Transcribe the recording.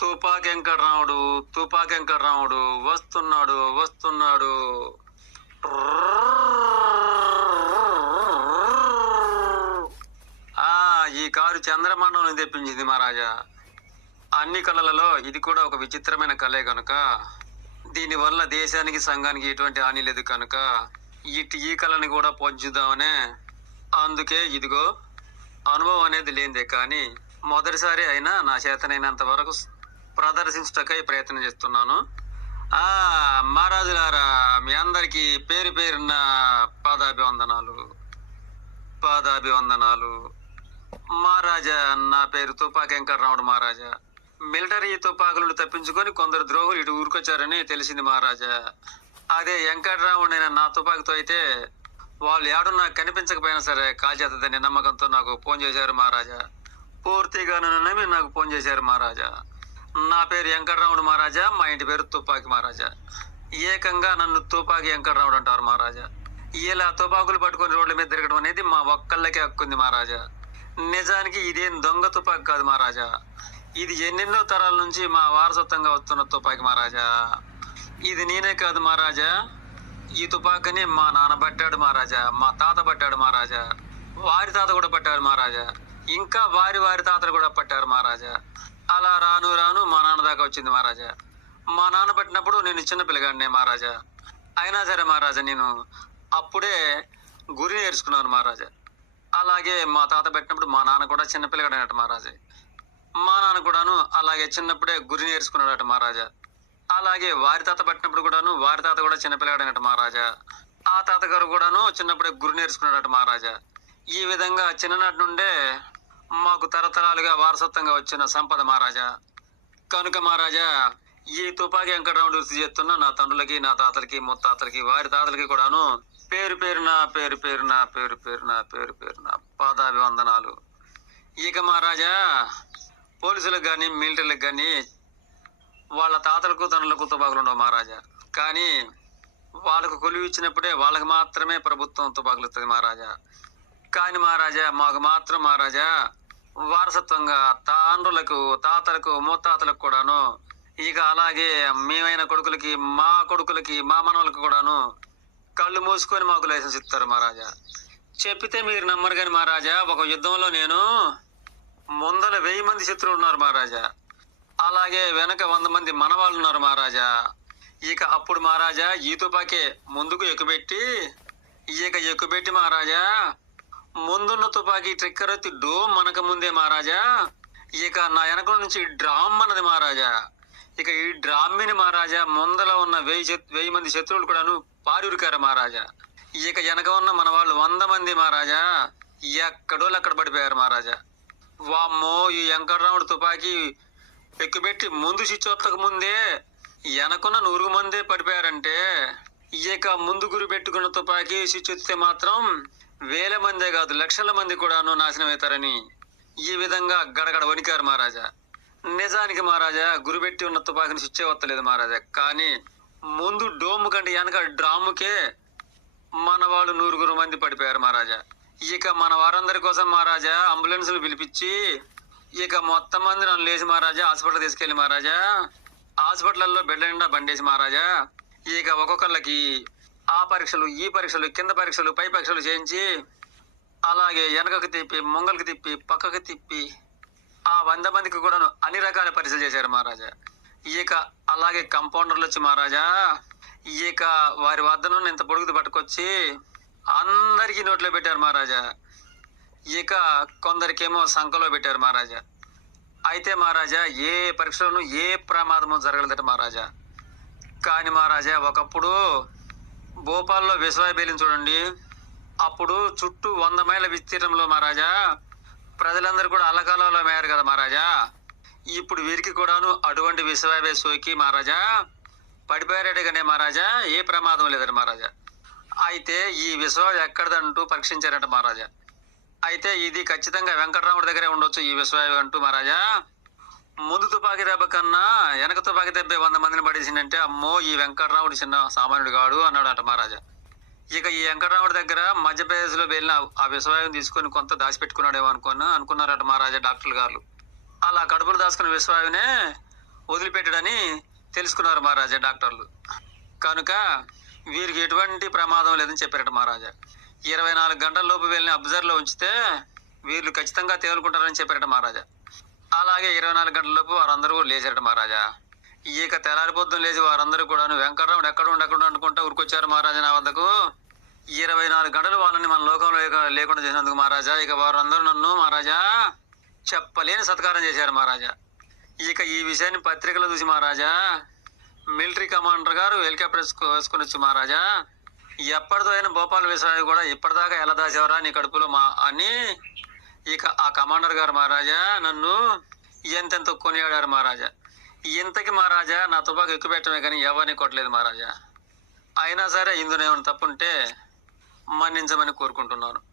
తుపాకి వెంకట్రాముడు వస్తున్నాడు వస్తున్నాడు. ఆ ఈ కారు చంద్రమండలం తెప్పించింది మహారాజా. అన్ని కళలలో ఇది కూడా ఒక విచిత్రమైన కళే కనుక దీనివల్ల దేశానికి సంఘానికి ఎటువంటి హాని లేదు కనుక. ఇటు ఈ కళని కూడా పొంచుదామనే. అందుకే ఇదిగో అనుభవం అనేది లేనిదే కానీ మొదటిసారి అయినా నా చేతనైనంత వరకు ప్రదర్శించటకై ప్రయత్నం చేస్తున్నాను. ఆ మహారాజులారా మీ అందరికీ పేరు పేరున్న పాదాభివందనాలు. పాదాభివందనాలు. మహారాజా నా పేరు తుపాకి మహారాజా. మిలిటరీ తుపాకులను తప్పించుకొని కొందరు ద్రోహులు ఇటు ఊరుకొచ్చారని తెలిసింది మహారాజా. అదే వెంకటరాముడు నేను నా తుపాకుతో అయితే వాళ్ళు ఏడున్నా కనిపించకపోయినా సరే కాల్చేతదని నమ్మకంతో నాకు ఫోన్ చేశారు మహారాజా. పూర్తిగా నన్ను నమ్మి నాకు ఫోన్ చేశారు మహారాజా. నా పేరు వెంకటరాముడు మహారాజా మా ఇంటి పేరు తుపాకి మహారాజా. ఏకంగా నన్ను తుపాకి వెంకటరాముడు అంటారు మహారాజా. ఇలా తుపాకులు పట్టుకొని రోడ్ల మీద తిరగడం అనేది మా ఒక్కళ్ళకే హక్కుంది మహారాజా. నిజానికి ఇదేం దొంగ తుపాకి కాదు మహారాజా. ఇది ఎన్నెన్నో తరాల నుంచి మా వారసత్వంగా వస్తున్న తుపాకి మహారాజా. ఇది నేనే కాదు మహారాజా. ఈ తుపాకిని మా నాన్న పట్టాడు మహారాజా. మా తాత పట్టాడు మహారాజా. వారి తాత కూడా పట్టారు మహారాజా. ఇంకా వారి వారి తాతలు కూడా పట్టారు మహారాజా. అలా రాను రాను మా నాన్న దాకా వచ్చింది మహారాజా. మా నాన్న పట్టినప్పుడు నేను చిన్న పిల్లగాడినే మహారాజా. అయినా సరే మహారాజా నేను అప్పుడే గురి నేర్చుకున్నాను మహారాజా. అలాగే మా తాత పెట్టినప్పుడు మా నాన్న కూడా చిన్న పిల్లగాడనట మహారాజా. మా నాన్న కూడాను అలాగే చిన్నప్పుడే గురి నేర్చుకున్నాడట మహారాజా. అలాగే వారి తాత పట్టినప్పుడు కూడాను వారి తాత కూడా చిన్నపిల్లగాడనట మహారాజా. ఆ తాతగారు కూడాను చిన్నప్పుడే గురి నేర్చుకున్నాడట మహారాజా. ఈ విధంగా చిన్ననాటి నుండే మాకు తరతరాలుగా వారసత్వంగా వచ్చిన సంపద మహారాజా. కనుక మహారాజా ఈ తుపాకీ వెంకటరాముడు వృత్తి చేస్తున్న నా తండ్రులకి నా తాతలకి ముత్తాతలకి వారి తాతలకి కూడాను పేరు పేరున పేరు పేరున పేరు పేరున పేరు పేరున పాదాభివందనాలు. ఇక మహారాజా పోలీసులకు కానీ మిలిటరీలకు కానీ వాళ్ళ తాతలకు తండ్రులకు తుపాకులు ఉండవు మహారాజా. కానీ వాళ్ళకు కొలువు ఇచ్చినప్పుడే వాళ్ళకి మాత్రమే ప్రభుత్వం తుపాకులు ఇస్తుంది మహారాజా. కానీ మహారాజా మాకు మాత్రం మహారాజా వారసత్వంగా తాండ్రులకు తాతలకు ముత్తాతలకు కూడాను ఇక అలాగే మేమైన కొడుకులకి మా కొడుకులకి మా మనవలకు కూడాను కళ్ళు మూసుకొని మాకు లైసెన్స్ ఇస్తారు మహారాజా. చెప్పితే మీరు నమ్మరు కానీ మహారాజా ఒక యుద్ధంలో నేను ముందర వెయ్యి మంది శత్రువులు ఉన్నారు మహారాజా. అలాగే వెనక వంద మంది మనవాళ్ళు ఉన్నారు మహారాజా. ఇక అప్పుడు మహారాజా ఈ తుపాకే ముందుకు ఎక్కుబెట్టి ఇక ఎక్కుబెట్టి మహారాజా ముందున్న తుపాకీ ట్రిక్కర్ డో డోమ్ మనక ముందే మహారాజా. ఇక నా వెనక నుంచి డ్రామ్ అన్నది మహారాజా. ఇక ఈ డ్రామ్మిని మహారాజా ముందల ఉన్న వెయ్యి వెయ్యి మంది శత్రువులు కూడాను పారురికారు మహారాజా. ఇక వెనక ఉన్న మన వాళ్ళు వంద మంది మహారాజా. ఎక్కడో అక్కడ పడిపోయారు మహారాజా. వామ్మో ఈ వెంకటరాముడు తుపాకీ ఎక్కుబెట్టి ముందు శిచ్చోట్లకు ముందే వెనకున్న నూరుగు మందే పడిపోయారంటే ఇక ముందు గురి పెట్టుకున్న తుపాకీ చిచ్చొత్తే మాత్రం వేల మందే కాదు లక్షల మంది కూడాను నాశనం అవుతారని ఈ విధంగా గడగడ వణికారు మహారాజా. నిజానికి మహారాజా గురిపెట్టి ఉన్న తుపాకిని స్విచ్ వత్తలేదు మహారాజా. కానీ ముందు డోము కంటే వెనక డ్రాముకే మన వాళ్ళు నూరుగురు మంది పడిపోయారు మహారాజా. ఇక మన వారందరి కోసం మహారాజా అంబులెన్స్లు పిలిపించి ఇక మొత్తం మంది నన్ను లేచి మహారాజా హాస్పిటల్ తీసుకెళ్ళి మహారాజా. హాస్పిటల్లో బెడ్ నిండా బండేసి మహారాజా. ఇక ఒక్కొక్కళ్ళకి ఆ పరీక్షలు ఈ పరీక్షలు కింద పరీక్షలు పై పరీక్షలు చేయించి అలాగే వెనకకు తిప్పి ముంగల్కి తిప్పి పక్కకి తిప్పి ఆ వంద మందికి కూడాను అన్ని రకాల పరీక్షలు చేశారు మహారాజా. ఇక అలాగే కంపౌండర్లు వచ్చి మహారాజా ఇక వారి వద్దను ఇంత పొడుగుది పట్టుకొచ్చి అందరికీ నోట్లో పెట్టారు మహారాజా. ఇక కొందరికేమో సంఖలో పెట్టారు మహారాజా. అయితే మహారాజా ఏ పరీక్షలోనూ ఏ ప్రమాదము జరగలేదట మహారాజా. కానీ మహారాజా ఒకప్పుడు భోపాల్లో విశ్వాబేలిని చూడండి. అప్పుడు చుట్టూ వంద మైళ్ళ విస్తీర్ణంలో మహారాజా ప్రజలందరూ కూడా అల్లకాలంలో మేయారు కదా మహారాజా. ఇప్పుడు వీరికి కూడాను అటువంటి విశ్వాబే సోకి మహారాజా. పడిపోయారటగానే మహారాజా ఏ ప్రమాదం లేదండి మహారాజా. అయితే ఈ విశ్వం ఎక్కడదంటూ పరీక్షించారట మహారాజా. అయితే ఇది ఖచ్చితంగా వెంకటరాముడి దగ్గరే ఉండొచ్చు ఈ విశ్వాయు అంటూ మహారాజా. ముందు తుపాకీ దెబ్బ కన్నా వెనక తుపాకీ దెబ్బ వంద మందిని పడేసిందంటే అమ్మో ఈ వెంకటరాముడు చిన్న సామాన్యుడు కాడు అన్నాడట మహారాజా. ఇక ఈ వెంకటరాముడి దగ్గర మధ్యప్రదేశ్లో వెళ్ళిన ఆ విశ్వాయుని తీసుకొని కొంత దాచిపెట్టుకున్నాడేమో అనుకున్నా అనుకున్నారట మహారాజా డాక్టర్లు గారు. అలా కడుపులు దాచుకున్న విశ్వాయునే వదిలిపెట్టడని తెలుసుకున్నారు మహారాజా డాక్టర్లు. కనుక వీరికి ఎటువంటి ప్రమాదం లేదని చెప్పారట మహారాజా. ఇరవై నాలుగు గంటల లోపు వెళ్ళిన అబ్జర్వ్లో ఉంచితే వీళ్ళు ఖచ్చితంగా తేలుకుంటారని చెప్పారట మహారాజా. అలాగే ఇరవై నాలుగు గంటలలోపు వారందరూ కూడా లేచారట మహారాజా. ఇక తెల్లారి పొద్దున లేచి వారందరూ కూడా వెంకటరాముడు ఎక్కడ ఉండి ఎక్కడ అనుకుంటా ఉరికొచ్చారు మహారాజా నా వద్దకు. ఇరవై నాలుగు గంటలు వాళ్ళని మన లోకంలో లేకుండా చేసినందుకు మహారాజా. ఇక వారందరూ నన్ను మహారాజా చెప్పలేని సత్కారం చేశారు మహారాజా. ఇక ఈ విషయాన్ని పత్రికలు చూసి మహారాజా మిలిటరీ కమాండర్ గారు హెలికాప్టర్ వేసుకుని వచ్చి మహారాజా. ఎప్పటిదో అయిన భోపాల్ విషయాలు కూడా ఇప్పటిదాకా ఎలా దాచేవరా నీ కడుపులో మా అని ఇక ఆ కమాండర్ గారు మహారాజా నన్ను ఎంతెంత కొనియాడారు మహారాజా. ఇంతకి మహారాజా నా తుపాకు ఎక్కువ పెట్టమే కానీ ఎవరిని కొట్టలేదు మహారాజా. అయినా సరే ఇందులో ఏమైనా తప్పుంటే మన్నించమని కోరుకుంటున్నాను.